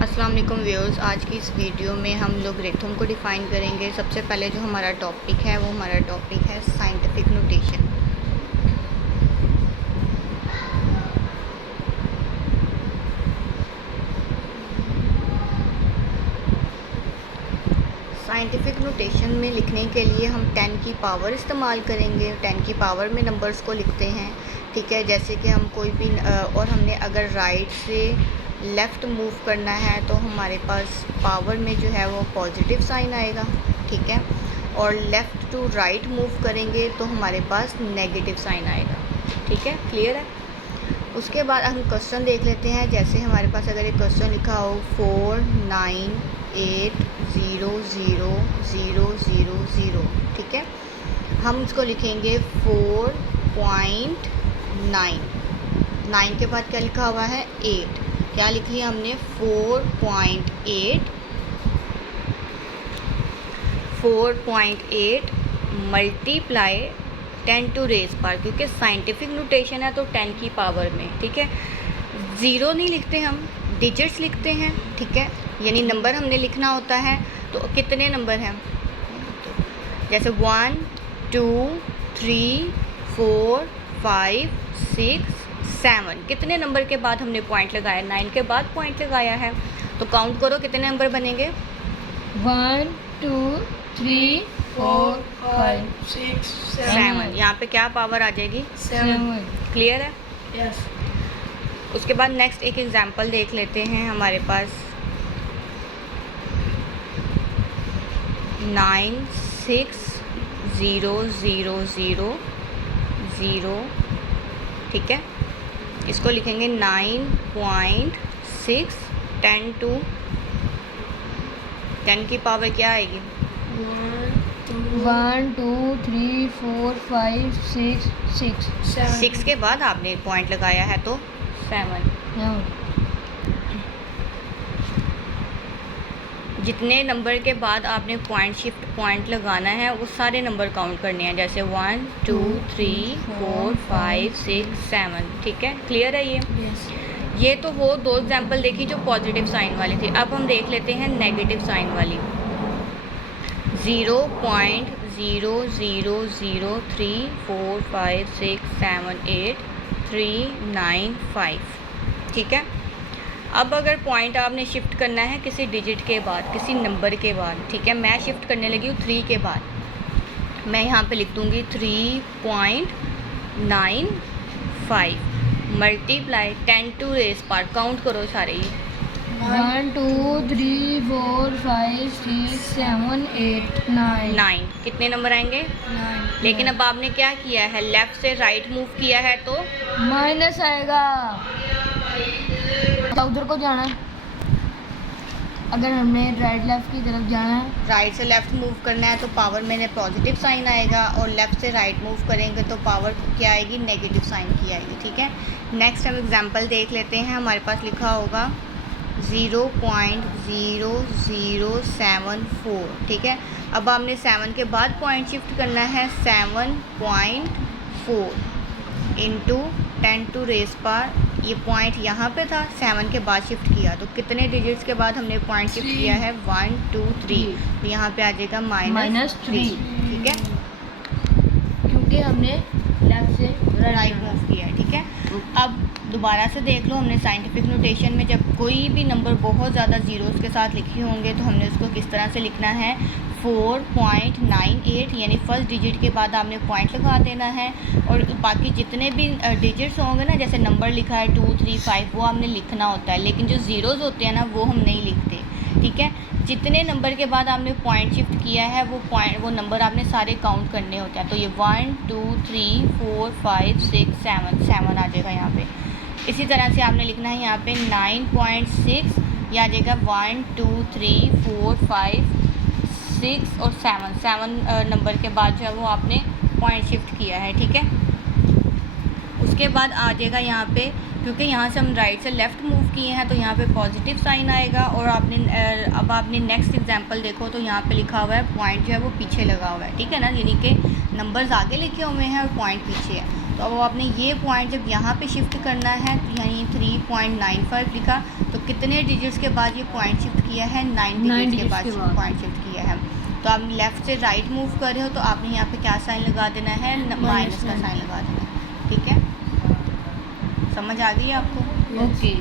अस्सलाम वालेकुम व्यूअर्स। आज की इस वीडियो में हम लोग रिथम को डिफ़ाइन करेंगे। सबसे पहले जो हमारा टॉपिक है वो हमारा टॉपिक है साइंटिफिक नोटेशन। साइंटिफिक नोटेशन में लिखने के लिए हम 10 की पावर इस्तेमाल करेंगे। 10 की पावर में नंबर्स को लिखते हैं, ठीक है। जैसे कि हम कोई भी और हमने अगर राइट से लेफ़्ट मूव करना है तो हमारे पास पावर में जो है वो पॉजिटिव साइन आएगा, ठीक है। और लेफ़्ट टू राइट मूव करेंगे तो हमारे पास नेगेटिव साइन आएगा, ठीक है। क्लियर है। उसके बाद हम क्वेश्चन देख लेते हैं। जैसे हमारे पास अगर एक क्वेश्चन लिखा हो 4 9 8 0 0 0 0 0, ठीक है। हम इसको लिखेंगे 4.9। 9 के बाद क्या लिखा हुआ है 8। क्या लिख लिया हमने 4.8 मल्टीप्लाई 10 टू रेज पावर, क्योंकि साइंटिफिक नोटेशन है तो 10 की पावर में, ठीक है। ज़ीरो नहीं लिखते हम, डिजिट्स लिखते हैं, ठीक है। यानी नंबर हमने लिखना होता है तो कितने नंबर हैं, जैसे 1 2 3 4 5 6 7, कितने नंबर के बाद हमने पॉइंट लगाया, 9 के बाद पॉइंट लगाया है। तो काउंट करो कितने नंबर बनेंगे। 1 2 3 4 5 6 7। यहाँ पे क्या पावर आ जाएगी 7। क्लियर है। यस। उसके बाद नेक्स्ट एक एग्जांपल देख लेते हैं। हमारे पास 9 6 0 0 0 0, ठीक है। इसको लिखेंगे 9.6 10 टू 10 की पावर क्या आएगी 1 2 3 4 5 6 6 के बाद आपने पॉइंट लगाया है तो 7। जितने नंबर के बाद आपने पॉइंट शिफ्ट पॉइंट लगाना है वो सारे नंबर काउंट करने हैं, जैसे 1 2 3 4 5 6 7, ठीक है। क्लियर है। ये तो वो दो एग्जांपल देखी जो पॉजिटिव साइन वाली थी। अब हम देख लेते हैं नेगेटिव साइन वाली। 0.00003 4 5 6 7 8 3 9 5, ठीक है। अब अगर पॉइंट आपने शिफ्ट करना है किसी डिजिट के बाद, किसी नंबर के बाद, ठीक है। मैं शिफ्ट करने लगी हूँ 3 के बाद। मैं यहाँ पे लिख दूँगी 3.95 multiply 10 to raise power. Count करो सारे ही। 1 2 3 4 5 6 7 8 9। कितने नंबर आएंगे 9। लेकिन अब आपने क्या किया है, लेफ़्ट से राइट मूव किया है तो माइनस आएगा। उधर को जाना है। अगर हमने राइट लेफ्ट की तरफ जाना है, राइट से लेफ़्ट मूव करना है तो पावर में पॉजिटिव साइन आएगा, और लेफ़्ट से राइट मूव करेंगे तो पावर क्या आएगी नेगेटिव साइन की आएगी, ठीक है। नेक्स्ट हम एग्जांपल देख लेते हैं। हमारे पास लिखा होगा 0.0074, ठीक है। अब आपने 7 के बाद पॉइंट शिफ्ट करना है 7.4 इंटू 10 टू रेज पावर। ये पॉइंट यहाँ पे था, 7 के बाद शिफ्ट किया तो कितने डिजिट्स के बाद हमने पॉइंट शिफ्ट किया है 1 2 3, तो यहाँ पे आ जाएगा -3, ठीक है, क्योंकि हमने लेफ्ट से राइट मूव किया है, ठीक है। अब दोबारा से देख लो, हमने साइंटिफिक नोटेशन में जब कोई भी नंबर बहुत ज़्यादा ज़ीरोज़ के साथ लिखे होंगे तो हमने उसको किस तरह से लिखना है 4.98, यानी फर्स्ट डिजिट के बाद आपने पॉइंट लगा देना है, और बाकी जितने भी डिजिट्स होंगे ना, जैसे नंबर लिखा है 2 3 5, वो हमने लिखना होता है। लेकिन जो ज़ीरोज़ होते हैं ना वो हम नहीं लिखते, ठीक है। जितने नंबर के बाद आपने पॉइंट शिफ्ट किया है वो नंबर आपने सारे काउंट करने होते हैं। तो ये 1 2 3 4 5 6 7 आ जाएगा यहाँ पे। इसी तरह से आपने लिखना है यहाँ पे 9.6, यह आ जाएगा 1 2 3 4 5 6 और 7 नंबर के बाद जो है वो आपने पॉइंट शिफ्ट किया है, ठीक है। उसके बाद आ जाएगा यहाँ पे, क्योंकि यहाँ से हम राइट से लेफ़्ट मूव किए हैं तो यहाँ पे पॉजिटिव साइन आएगा। और अब आपने नेक्स्ट एग्जांपल देखो तो यहाँ पे लिखा हुआ है पॉइंट जो है वो पीछे लगा हुआ है, ठीक है ना, यानी कि नंबर्स आगे लिखे हुए हैं और पॉइंट पीछे है। तो अब आपने ये पॉइंट जब यहाँ पे शिफ्ट करना है, यानी 3.95 लिखा, तो कितने डिजिट्स के बाद ये पॉइंट शिफ्ट किया है? 9 डिजिट्स के बाद पॉइंट शिफ्ट किया है। तो आप लेफ़्ट से राइट मूव कर रहे हो तो आपने यहाँ पे क्या साइन लगा देना है? माइनस का साइन लगा देना है। ठीक है, समझ आ गई आपको? ओके।